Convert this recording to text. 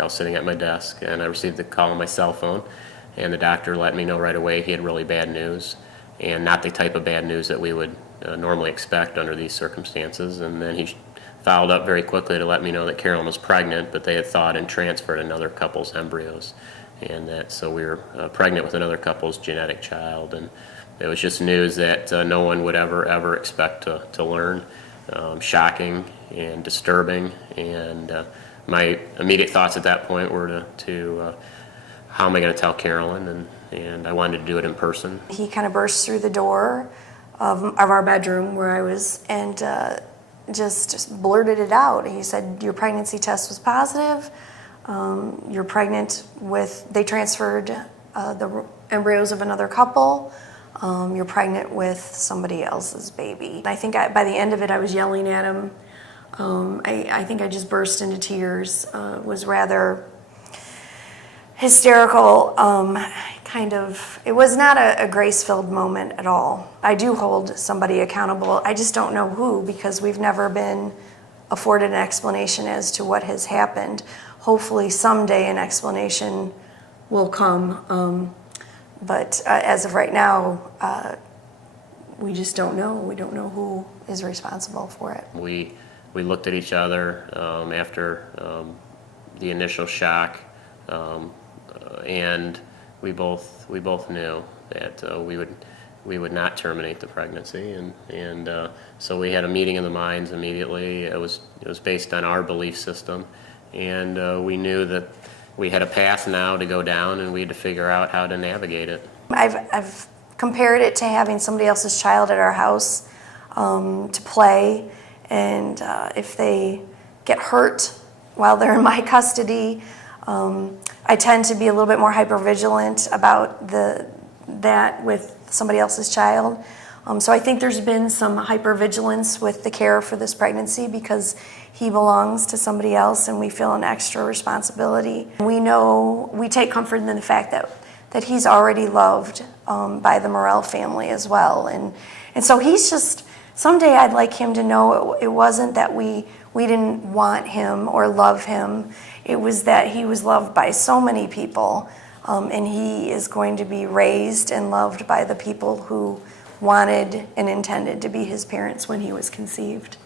I was sitting at my desk and I received a call on my cell phone, and the doctor let me know right away he had really bad news, and not the type of bad news that we would normally expect under these circumstances. And then he followed up very quickly to let me know that Carolyn was pregnant, but they had thawed and transferred another couple's embryos, and that so we were pregnant with another couple's genetic child. And it was just news that no one would ever expect to learn. Shocking and disturbing, and my immediate thoughts at that point were to how am I going to tell Carolyn, and I wanted to do it in person. He kind of burst through the door of our bedroom where I was, and just blurted it out. He said, "Your pregnancy test was positive. You're pregnant with," they transferred the embryos of another couple. "You're pregnant with somebody else's baby." I think by the end of it, I was yelling at him. I think I just burst into tears. Was rather hysterical. It was not a grace-filled moment at all. I do hold somebody accountable. I just don't know who, because we've never been afforded an explanation as to what has happened. Hopefully someday an explanation will come. But as of right now, we just don't know. We don't know who is responsible for it. We looked at each other after the initial shock, and we both knew that we would not terminate the pregnancy, and so we had a meeting of the minds immediately. It was based on our belief system, and we knew that we had a path now to go down, and we had to figure out how to navigate it. I've compared it to having somebody else's child at our house to play, and if they get hurt while they're in my custody, I tend to be a little bit more hypervigilant about that with somebody else's child. So I think there's been some hypervigilance with the care for this pregnancy because he belongs to somebody else, and we feel an extra responsibility. We take comfort in the fact that he's already loved by the Morell family as well. And so he's just, someday I'd like him to know it wasn't that we didn't want him or love him. It was that he was loved by so many people, and he is going to be raised and loved by the people who wanted and intended to be his parents when he was conceived.